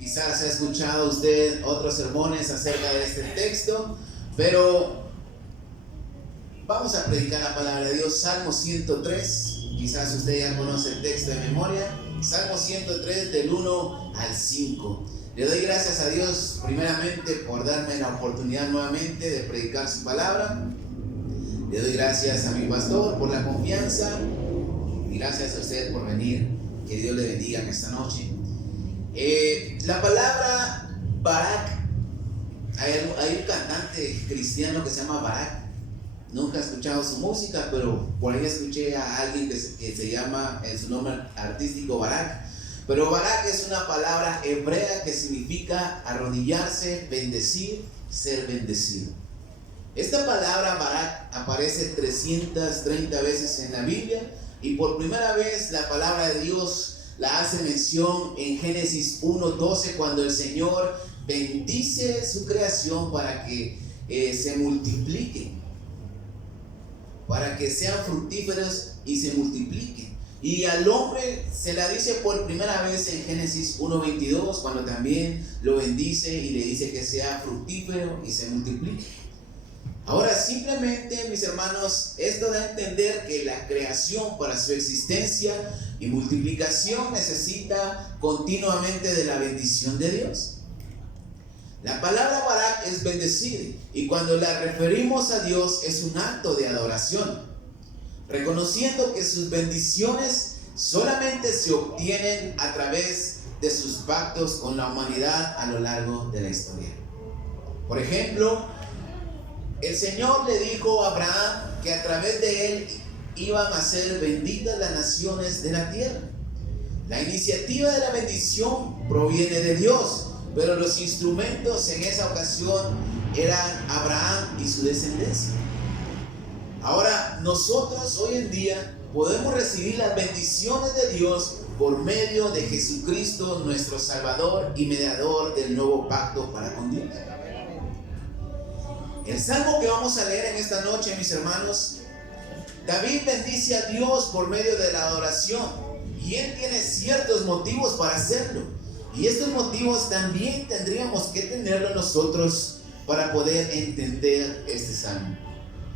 Quizás ha escuchado usted otros sermones acerca de este texto, pero vamos a predicar la palabra de Dios. Salmo 103, quizás usted ya conoce el texto de memoria. Salmo 103 del 1 al 5. Le doy gracias a Dios primeramente por darme la oportunidad nuevamente de predicar su palabra. Le doy gracias a mi pastor por la confianza y gracias a usted por venir. Que Dios le bendiga en esta noche. La palabra Barak, hay un cantante cristiano que se llama Barak. Nunca he escuchado su música, pero por ahí escuché a alguien que se llama en su nombre artístico Barak. Pero Barak es una palabra hebrea que significa arrodillarse, bendecir, ser bendecido. Esta palabra Barak aparece 330 veces en la Biblia y por primera vez la palabra de Dios la hace mención en Génesis 1:12, cuando el Señor bendice su creación para que se multipliquen, para que sean fructíferos y se multipliquen. Y al hombre se la dice por primera vez en Génesis 1:22, cuando también lo bendice y le dice que sea fructífero y se multiplique. Ahora, simplemente, mis hermanos, esto da a entender que la creación para su existencia y multiplicación necesita continuamente de la bendición de Dios. La palabra Barak es bendecir, y cuando la referimos a Dios es un acto de adoración, reconociendo que sus bendiciones solamente se obtienen a través de sus pactos con la humanidad a lo largo de la historia. Por ejemplo, el Señor le dijo a Abraham que a través de él iban a ser benditas las naciones de la tierra. La iniciativa de la bendición proviene de Dios, pero los instrumentos en esa ocasión eran Abraham y su descendencia. Ahora, nosotros hoy en día podemos recibir las bendiciones de Dios por medio de Jesucristo, nuestro Salvador y mediador del nuevo pacto para con Dios. El salmo que vamos a leer en esta noche, mis hermanos, David bendice a Dios por medio de la adoración, y él tiene ciertos motivos para hacerlo, y estos motivos también tendríamos que tenerlos nosotros para poder entender este salmo.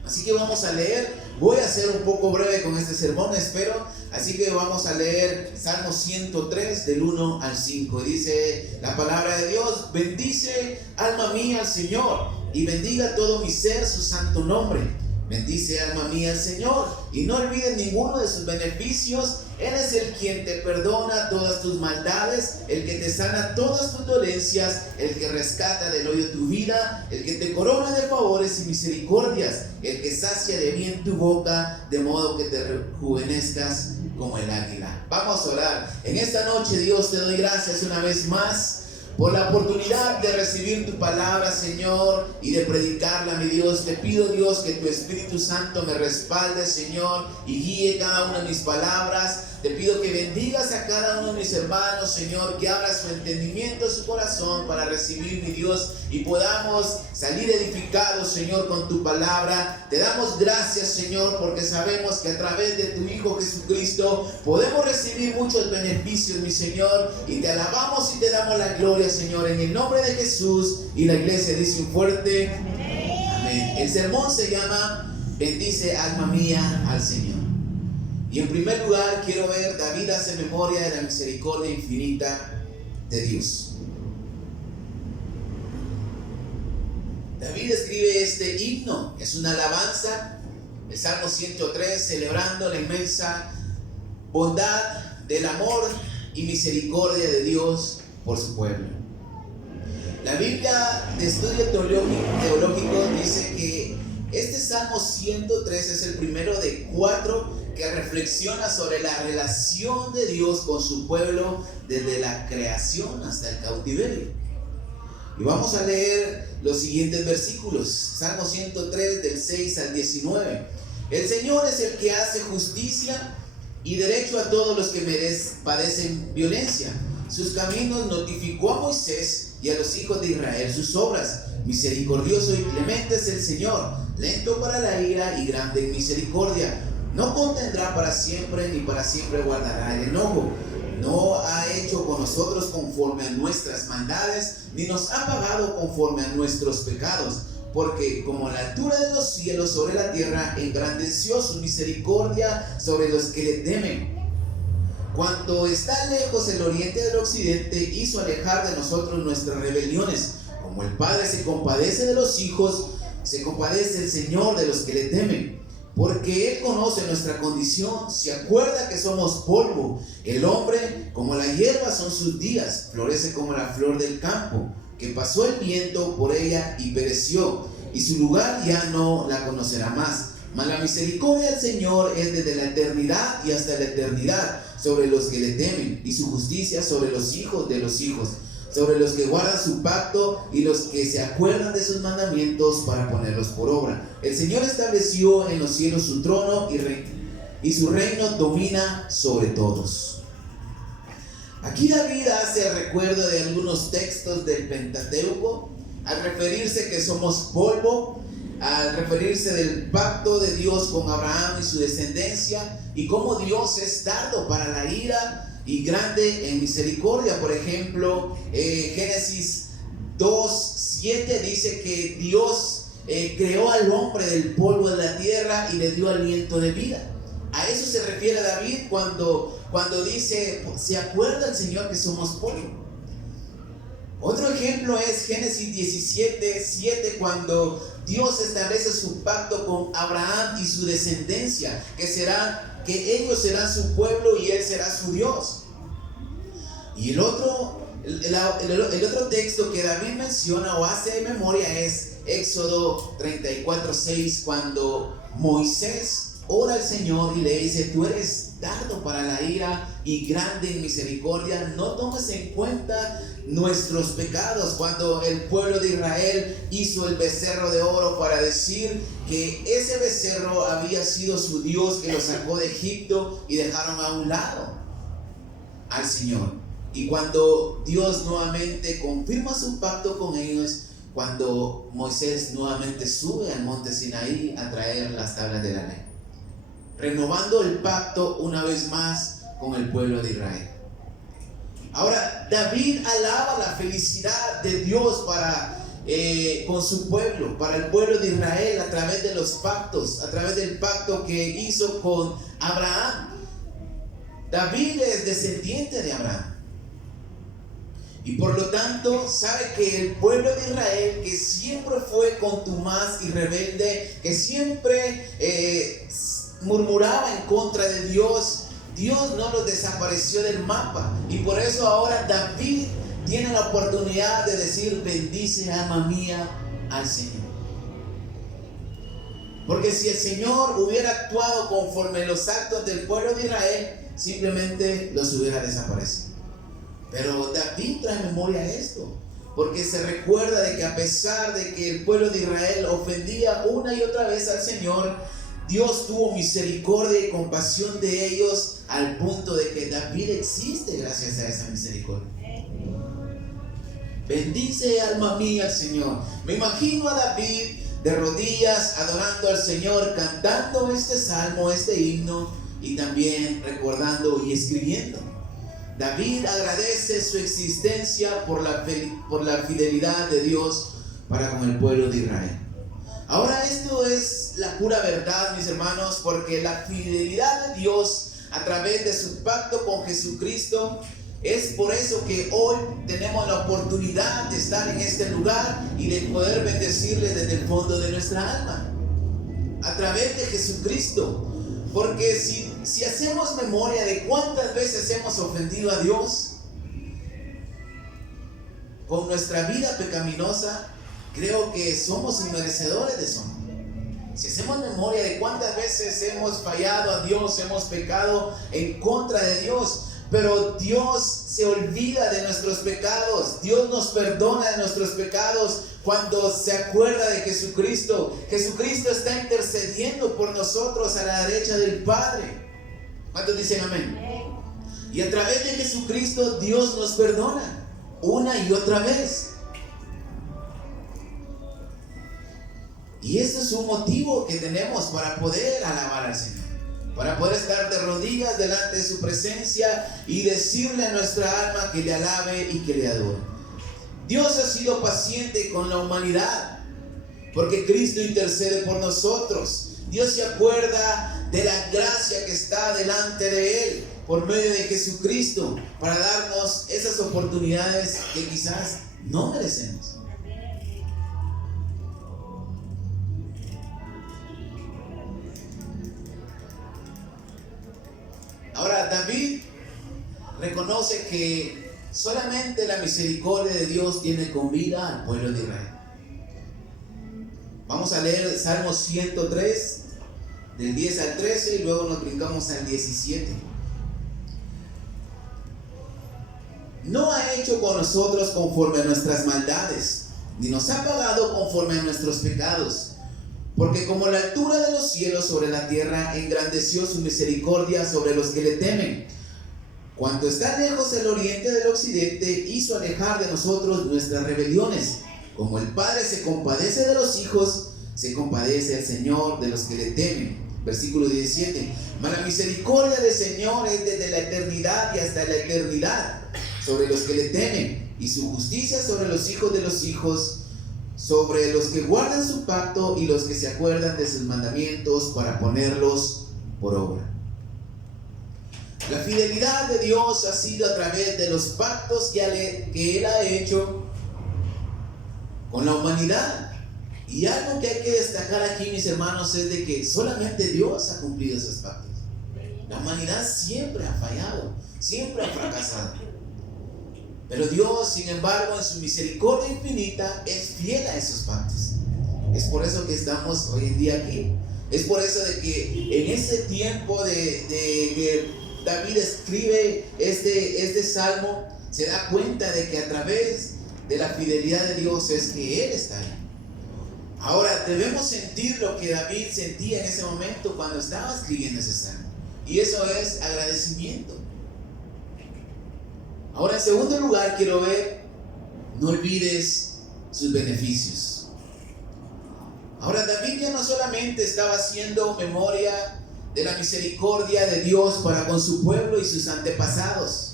Así que vamos a leer. Voy a ser un poco breve con este sermón, espero. Así que vamos a leer Salmo 103 del 1 al 5. Dice la palabra de Dios: bendice, alma mía, al Señor, y bendiga todo mi ser su santo nombre. Bendice, alma mía, al Señor, y no olvides ninguno de sus beneficios. Él es el quien te perdona todas tus maldades, el que te sana todas tus dolencias, el que rescata del hoyo tu vida, el que te corona de favores y misericordias, el que sacia de bien tu boca, de modo que te rejuvenezcas como el águila. Vamos a orar. En esta noche, Dios, te doy gracias una vez más por la oportunidad de recibir tu palabra, Señor, y de predicarla, mi Dios. Te pido, Dios, que tu Espíritu Santo me respalde, Señor, y guíe cada una de mis palabras. Te pido que bendigas a cada uno de mis hermanos, Señor, que abra su entendimiento, su corazón para recibir, mi Dios, y podamos salir edificados, Señor, con tu palabra. Te damos gracias, Señor, porque sabemos que a través de tu Hijo Jesucristo podemos recibir muchos beneficios, mi Señor, y te alabamos y te damos la gloria, Señor, en el nombre de Jesús. Y la iglesia dice un fuerte amén. El sermón se llama bendice, alma mía, al Señor. Y en primer lugar quiero ver, David hace memoria de la misericordia infinita de Dios. David escribe este himno, es una alabanza, el Salmo 103, celebrando la inmensa bondad del amor y misericordia de Dios por su pueblo. La Biblia de estudio teológico dice que este Salmo 103 es el primero de 4 que reflexiona sobre la relación de Dios con su pueblo desde la creación hasta el cautiverio. Y vamos a leer los siguientes versículos. Salmo 103 del 6 al 19. El Señor es el que hace justicia y derecho a todos los que padecen violencia. Sus caminos notificó a Moisés y a los hijos de Israel sus obras. Misericordioso y clemente es el Señor, lento para la ira y grande en misericordia. No contendrá para siempre, ni para siempre guardará el enojo. no ha hecho con nosotros conforme a nuestras maldades, ni nos ha pagado conforme a nuestros pecados. Porque como la altura de los cielos sobre la tierra, engrandeció su misericordia sobre los que le temen. Cuanto está lejos el oriente del occidente, hizo alejar de nosotros nuestras rebeliones. Como el Padre se compadece de los hijos, se compadece el Señor de los que le temen. Porque Él conoce nuestra condición, se acuerda que somos polvo. El hombre, como la hierba son sus días, florece como la flor del campo, que pasó el viento por ella y pereció, y su lugar ya no la conocerá más. Mas la misericordia del Señor es desde la eternidad y hasta la eternidad sobre los que le temen, y su justicia sobre los hijos de los hijos, sobre los que guardan su pacto y los que se acuerdan de sus mandamientos para ponerlos por obra. El Señor estableció en los cielos su trono y su reino domina sobre todos. Aquí David hace el recuerdo de algunos textos del Pentateuco, al referirse que somos polvo, al referirse del pacto de Dios con Abraham y su descendencia, y cómo Dios es tardo para la ira y grande en misericordia. Por ejemplo, Génesis 2:7 dice que Dios creó al hombre del polvo de la tierra y le dio aliento de vida. A eso se refiere David cuando dice, se acuerda el Señor que somos polvo. Otro ejemplo es Génesis 17:7, cuando Dios establece su pacto con Abraham y su descendencia, que ellos serán su pueblo y Él será su Dios. Y el otro texto que David menciona o hace de memoria es Éxodo 34:6, cuando Moisés ora al Señor y le dice: tú eres tardo para la ira y grande en misericordia, no tomes en cuenta nuestros pecados. Cuando el pueblo de Israel hizo el becerro de oro para decir que ese becerro había sido su Dios que lo sacó de Egipto, y dejaron a un lado al Señor. Y cuando Dios nuevamente confirma su pacto con ellos, cuando Moisés nuevamente sube al monte Sinaí a traer las tablas de la ley, renovando el pacto una vez más con el pueblo de Israel. Ahora, David alaba la felicidad de Dios con su pueblo, para el pueblo de Israel, a través de los pactos, a través del pacto que hizo con Abraham. David es descendiente de Abraham, y por lo tanto sabe que el pueblo de Israel, que siempre fue contumaz y rebelde, que siempre murmuraba en contra de Dios, Dios no los desapareció del mapa. Y por eso ahora David tiene la oportunidad de decir: bendice, alma mía, al Señor. Porque si el Señor hubiera actuado conforme los actos del pueblo de Israel, simplemente los hubiera desaparecido. Pero David trae memoria esto, porque se recuerda de que a pesar de que el pueblo de Israel ofendía una y otra vez al Señor, Dios tuvo misericordia y compasión de ellos, al punto de que David existe gracias a esa misericordia. Bendice, alma mía, al Señor. Me imagino a David de rodillas adorando al Señor, cantando este salmo, este himno, y también recordando y escribiendo. David agradece su existencia por la fidelidad de Dios para con el pueblo de Israel. Ahora, esto es la pura verdad, mis hermanos, porque la fidelidad de Dios a través de su pacto con Jesucristo, es por eso que hoy tenemos la oportunidad de estar en este lugar y de poder bendecirle desde el fondo de nuestra alma, a través de Jesucristo. Porque si hacemos memoria de cuántas veces hemos ofendido a Dios con nuestra vida pecaminosa, creo que somos inmerecedores de eso. Si hacemos memoria de cuántas veces hemos fallado a Dios, hemos pecado en contra de Dios, pero Dios se olvida de nuestros pecados. Dios nos perdona de nuestros pecados cuando se acuerda de Jesucristo. Jesucristo está intercediendo por nosotros a la derecha del Padre. ¿Cuántos dicen amén? Y a través de Jesucristo Dios nos perdona una y otra vez. Y este es un motivo que tenemos para poder alabar al Señor. para poder estar de rodillas delante de su presencia y decirle a nuestra alma que le alabe y que le adore. Dios ha sido paciente con la humanidad, porque Cristo intercede por nosotros. Dios se acuerda de la gracia que está delante de Él por medio de Jesucristo, para darnos esas oportunidades que quizás no merecemos. Ahora, David reconoce que solamente la misericordia de Dios tiene con vida al pueblo de Israel. Vamos a leer Salmo 103, del 10 al 13, y luego nos brincamos al 17. No ha hecho con nosotros conforme a nuestras maldades, ni nos ha pagado conforme a nuestros pecados. Porque como la altura de los cielos sobre la tierra, engrandeció su misericordia sobre los que le temen. Cuanto está lejos el oriente del occidente, hizo alejar de nosotros nuestras rebeliones. Como el Padre se compadece de los hijos, se compadece el Señor de los que le temen. Versículo 17. Mas la misericordia del Señor es desde la eternidad y hasta la eternidad sobre los que le temen, y su justicia sobre los hijos de los hijos, sobre los que guardan su pacto y los que se acuerdan de sus mandamientos para ponerlos por obra. La fidelidad de Dios ha sido a través de los pactos que Él ha hecho con la humanidad. Y algo que hay que destacar aquí, mis hermanos, es de que solamente Dios ha cumplido esos pactos. La humanidad siempre ha fallado, siempre ha fracasado. Pero Dios, sin embargo, en su misericordia infinita, es fiel a esos pactos. Es por eso que estamos hoy en día aquí. Es por eso de que en ese tiempo de que David escribe este salmo, se da cuenta de que a través de la fidelidad de Dios es que Él está ahí. Ahora debemos sentir lo que David sentía en ese momento cuando estaba escribiendo ese salmo. Y eso es agradecimiento. Ahora, en segundo lugar, quiero ver, no olvides sus beneficios. Ahora, David ya no solamente estaba haciendo memoria de la misericordia de Dios para con su pueblo y sus antepasados,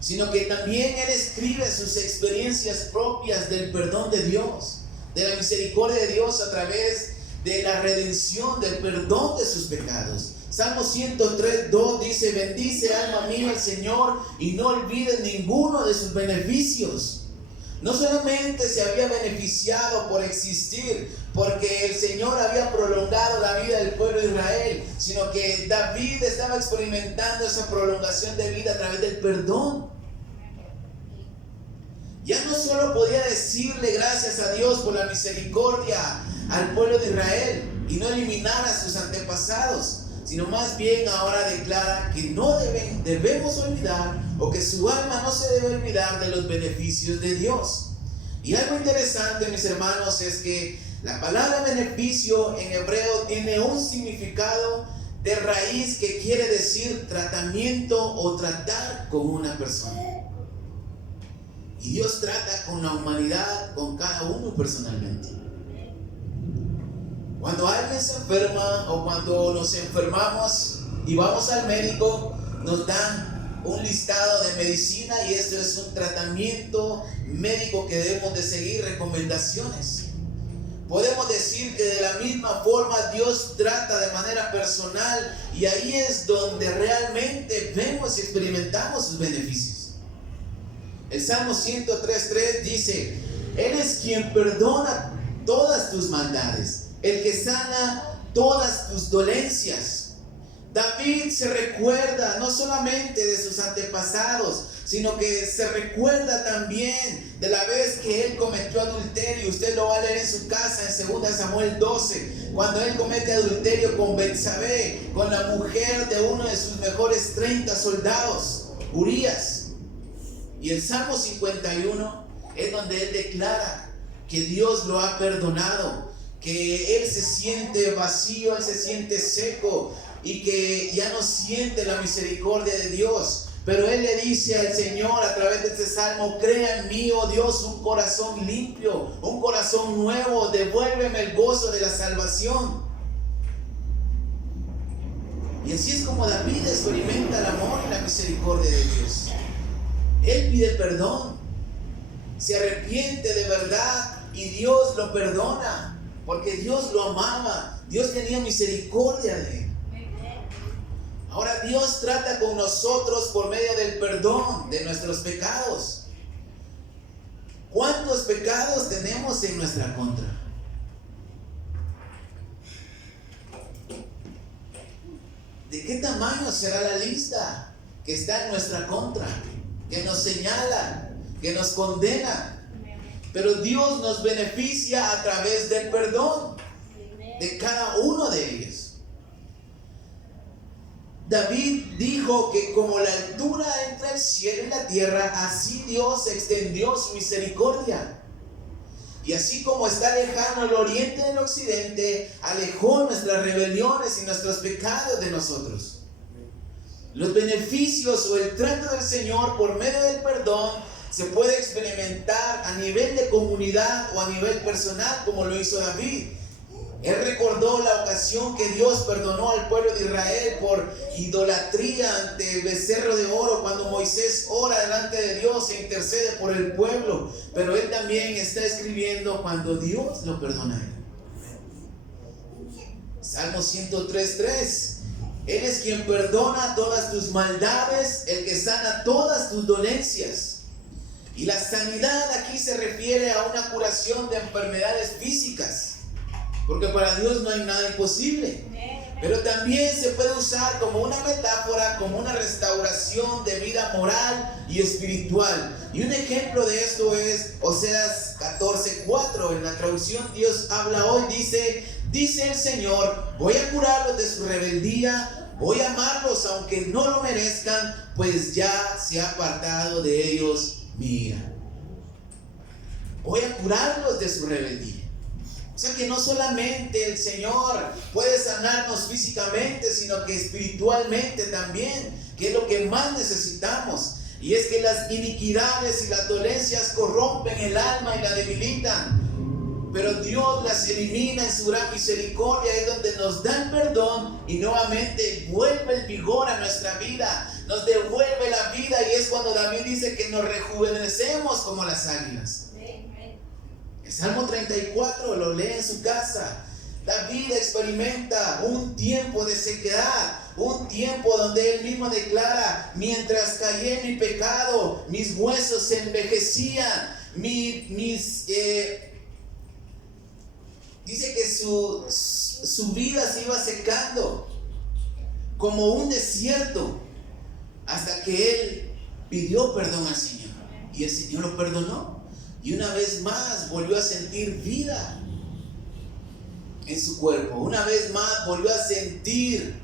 sino que también él escribe sus experiencias propias del perdón de Dios, de la misericordia de Dios a través de la redención, del perdón de sus pecados. Salmo 103, 2 dice: bendice alma mía al Señor y no olvides ninguno de sus beneficios. No solamente se había beneficiado por existir, porque el Señor había prolongado la vida del pueblo de Israel, sino que David estaba experimentando esa prolongación de vida a través del perdón. Ya no solo podía decirle gracias a Dios por la misericordia al pueblo de Israel y no eliminar a sus antepasados, sino más bien ahora declara que no debemos olvidar, o que su alma no se debe olvidar de los beneficios de Dios. Y algo interesante, mis hermanos, es que la palabra beneficio en hebreo tiene un significado de raíz que quiere decir tratamiento o tratar con una persona. Y Dios trata con la humanidad, con cada uno personalmente. Cuando alguien se enferma o cuando nos enfermamos y vamos al médico, nos dan un listado de medicina y esto es un tratamiento médico que debemos de seguir recomendaciones. Podemos decir que de la misma forma Dios trata de manera personal, y ahí es donde realmente vemos y experimentamos sus beneficios. El Salmo 103:3 dice: Él es quien perdona todas tus maldades, el que sana todas tus dolencias. David se recuerda no solamente de sus antepasados, sino que se recuerda también de la vez que él cometió adulterio. Usted lo va a leer en su casa en 2 Samuel 12, cuando él comete adulterio con Betsabé, con la mujer de uno de sus mejores 30 soldados, Urías. Y el Salmo 51 es donde él declara que Dios lo ha perdonado, que él se siente vacío, él se siente seco y que ya no siente la misericordia de Dios. Pero él le dice al Señor a través de este salmo: crea en mí, oh Dios, un corazón limpio, un corazón nuevo, devuélveme el gozo de la salvación. Y así es como David experimenta el amor y la misericordia de Dios. Él pide perdón, se arrepiente de verdad y Dios lo perdona, porque Dios lo amaba, Dios tenía misericordia de él. Ahora Dios trata con nosotros por medio del perdón de nuestros pecados. ¿Cuántos pecados tenemos en nuestra contra? ¿De qué tamaño será la lista que está en nuestra contra? Que nos señala, que nos condena. Pero Dios nos beneficia a través del perdón de cada uno de ellos. David dijo que como la altura entre el cielo y la tierra, así Dios extendió su misericordia. Y así como está lejano el oriente del occidente, alejó nuestras rebeliones y nuestros pecados de nosotros. Los beneficios o el trato del Señor por medio del perdón se puede experimentar a nivel de comunidad o a nivel personal, como lo hizo David. Él recordó la ocasión que Dios perdonó al pueblo de Israel por idolatría ante el becerro de oro, cuando Moisés ora delante de Dios e intercede por el pueblo. Pero él también está escribiendo cuando Dios lo perdona a él. Salmo 103:3. Él es quien perdona todas tus maldades, el que sana todas tus dolencias. Y la sanidad aquí se refiere a una curación de enfermedades físicas, porque para Dios no hay nada imposible. Pero también se puede usar como una metáfora, como una restauración de vida moral y espiritual. Y un ejemplo de esto es Oseas 14:4. En la traducción Dios habla hoy, dice el Señor: voy a curarlos de su rebeldía, voy a amarlos aunque no lo merezcan, pues ya se ha apartado de ellos mi ira. Voy a curarlos de su rebeldía. O sea que no solamente el Señor puede sanarnos físicamente, sino que espiritualmente también, que es lo que más necesitamos. Y es que las iniquidades y las dolencias corrompen el alma y la debilitan. Pero Dios las elimina en su gran misericordia, es donde nos da el perdón y nuevamente vuelve el vigor a nuestra vida, nos devuelve la vida, y es cuando David dice que nos rejuvenecemos como las águilas. El Salmo 34 lo lee en su casa. David experimenta un tiempo de sequedad, un tiempo donde él mismo declara: mientras callé en mi pecado, mis huesos se envejecían, dice que su vida se iba secando como un desierto, hasta que él pidió perdón al Señor y el Señor lo perdonó, y una vez más volvió a sentir vida en su cuerpo. Una vez más volvió a sentir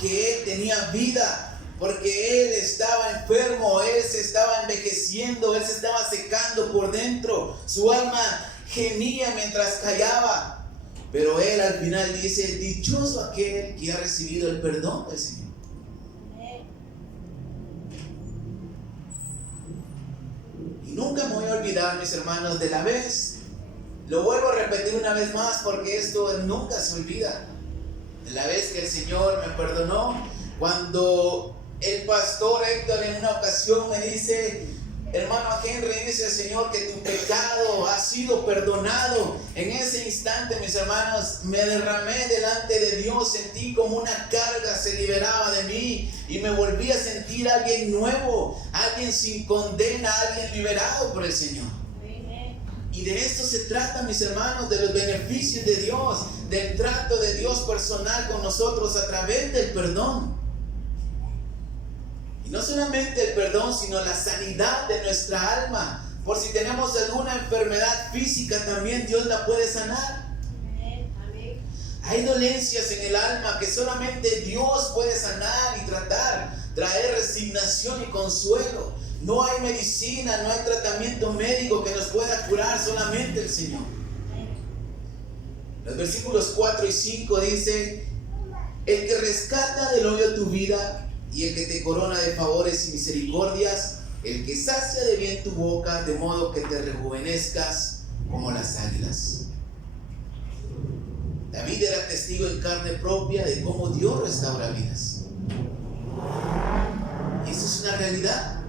que él tenía vida, porque él estaba enfermo, él se estaba envejeciendo, él se estaba secando por dentro, su alma gemía mientras callaba. Pero él al final dice: dichoso aquel que ha recibido el perdón del Señor. Y nunca me voy a olvidar, mis hermanos, de la vez, lo vuelvo a repetir una vez más porque esto nunca se olvida, de la vez que el Señor me perdonó, cuando el pastor Héctor en una ocasión me dice: hermano Henry, dice el Señor que tu pecado ha sido perdonado. En ese instante, mis hermanos, me derramé delante de Dios, sentí como una carga se liberaba de mí y me volví a sentir alguien nuevo, alguien sin condena, alguien liberado por el Señor. Y de esto se trata, mis hermanos, de los beneficios de Dios, del trato de Dios personal con nosotros a través del perdón. Y no solamente el perdón, sino la sanidad de nuestra alma. Por si tenemos alguna enfermedad física, también Dios la puede sanar. Hay dolencias en el alma que solamente Dios puede sanar y tratar, traer resignación y consuelo. No hay medicina, no hay tratamiento médico que nos pueda curar, solamente el Señor. Los versículos 4 y 5 dice: el que rescata del hoyo tu vida y el que te corona de favores y misericordias, el que sacia de bien tu boca, de modo que te rejuvenezcas como las águilas. David era testigo en carne propia de cómo Dios restaura vidas. Y eso es una realidad.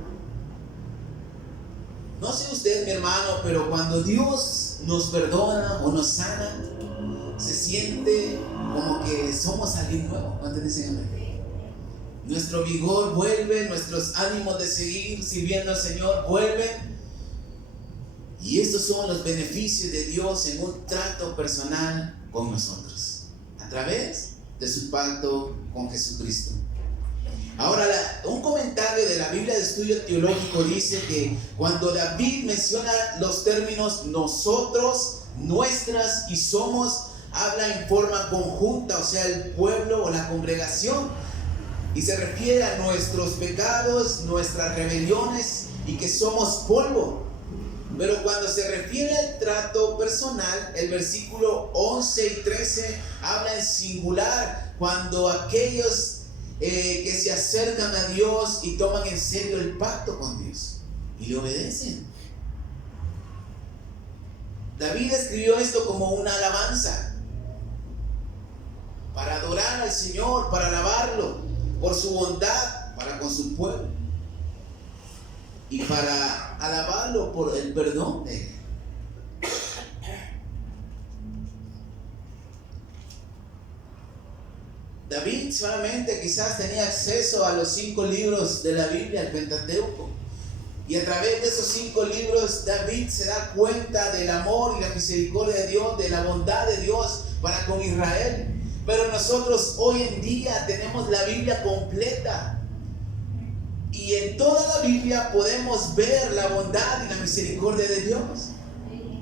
No sé usted, mi hermano, pero cuando Dios nos perdona o nos sana, se siente como que somos alguien nuevo. ¿Cuántos dicen amén? Nuestro vigor vuelve, nuestros ánimos de seguir sirviendo al Señor vuelven. Y estos son los beneficios de Dios en un trato personal con nosotros, a través de su pacto con Jesucristo. Ahora, un comentario de la Biblia de Estudio Teológico dice que cuando David menciona los términos nosotros, nuestras y somos, habla en forma conjunta, o sea, el pueblo o la congregación, y se refiere a nuestros pecados, nuestras rebeliones y que somos polvo. Pero cuando se refiere al trato personal, el versículo 11 y 13 habla en singular, cuando aquellos que se acercan a Dios y toman en serio el pacto con Dios y le obedecen. David escribió esto como una alabanza para adorar al Señor, para alabarlo por su bondad para con su pueblo y para alabarlo por el perdón de él. David solamente quizás tenía acceso a los 5 libros de la Biblia, el Pentateuco. Y a través de esos 5 libros, David se da cuenta del amor y la misericordia de Dios, de la bondad de Dios para con Israel. Pero nosotros hoy en día tenemos la Biblia completa. Y en toda la Biblia podemos ver la bondad y la misericordia de Dios.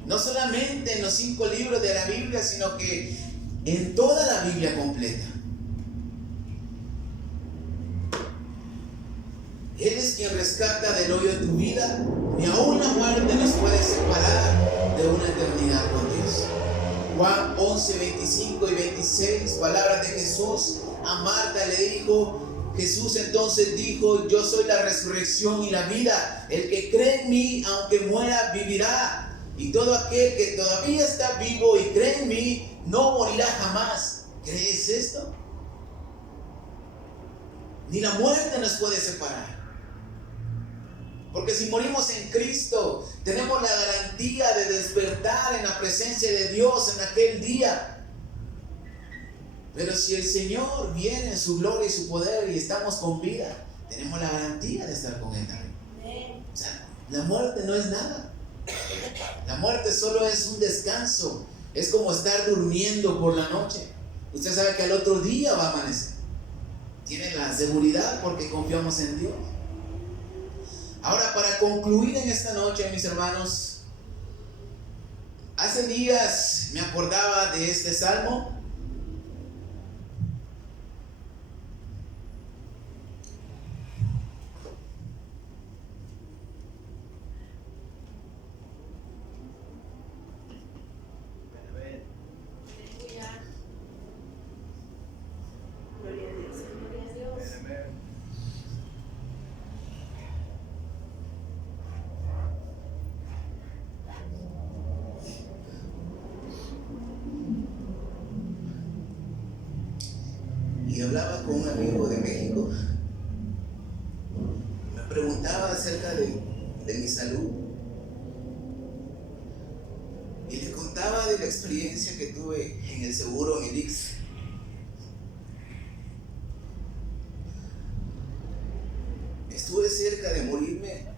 No solamente en los 5 libros de la Biblia, sino que en toda la Biblia completa. Él es quien rescata del hoyo de tu vida. Ni aún la muerte nos puede separar de una eternidad con Dios. Juan 11, 25 y 26, palabras de Jesús. A Marta le dijo, Jesús entonces dijo, yo soy la resurrección y la vida. El que cree en mí, aunque muera, vivirá. Y todo aquel que todavía está vivo y cree en mí, no morirá jamás. ¿Crees esto? Ni la muerte nos puede separar. Porque si morimos en Cristo, tenemos la garantía de despertar en la presencia de Dios en aquel día. Pero si el Señor viene en su gloria y su poder y estamos con vida, tenemos la garantía de estar con Él también. O sea, la muerte no es nada. La muerte solo es un descanso. Es como estar durmiendo por la noche. Usted sabe que al otro día va a amanecer. Tiene la seguridad porque confiamos en Dios. Ahora, para concluir en esta noche, mis hermanos, hace días me acordaba de este salmo. Y hablaba con un amigo de México. Me preguntaba acerca de mi salud. Y le contaba de la experiencia que tuve en el seguro, en el IX. Estuve cerca de morirme.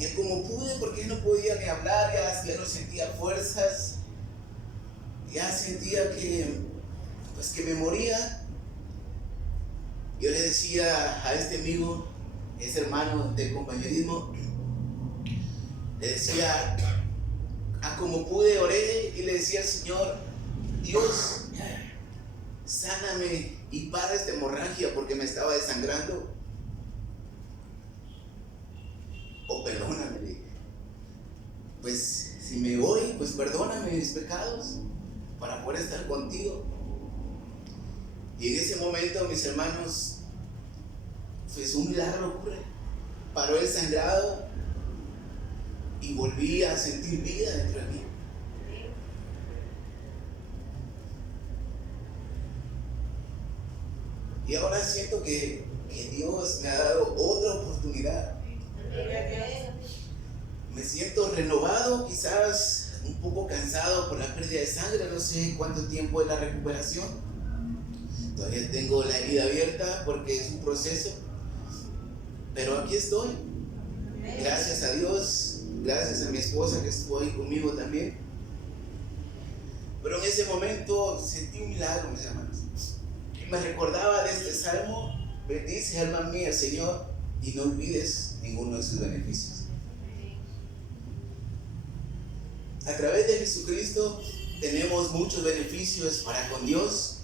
Y como pude, porque no podía ni hablar, ya no sentía fuerzas, ya sentía que me moría. Yo le decía a este amigo, ese hermano de compañerismo, le decía, como pude oré y le decía al Señor, Dios, sáname y para esta hemorragia porque me estaba desangrando. O perdóname, pues si me voy, pues perdóname mis pecados para poder estar contigo. Y en ese momento, mis hermanos, pues un milagro ocurre. Paró el sangrado y y volví a sentir vida dentro de mí. Y ahora siento que Dios me ha dado otra oportunidad. Me siento renovado, quizás un poco cansado por la pérdida de sangre, no sé cuánto tiempo es la recuperación. Todavía tengo la herida abierta porque es un proceso, pero aquí estoy. Gracias a Dios, gracias a mi esposa que estuvo ahí conmigo también. Pero en ese momento sentí un milagro, mis hermanos. Me recordaba de este salmo: bendice alma mía, Señor, y no olvides ninguno de sus beneficios. A través de Jesucristo tenemos muchos beneficios para con Dios.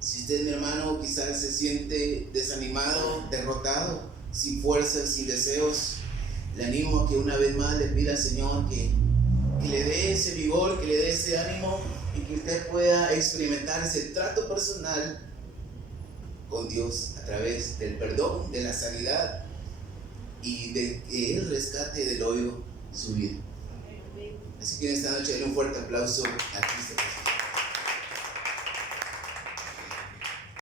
Si usted, mi hermano, quizás se siente desanimado, derrotado, sin fuerzas, sin deseos, le animo a que una vez más le pida al Señor que le dé ese vigor, que le dé ese ánimo, y que usted pueda experimentar ese trato personal con Dios a través del perdón, de la sanidad y de que Él rescate del hoyo su vida. Así que en esta noche denle un fuerte aplauso a Cristo.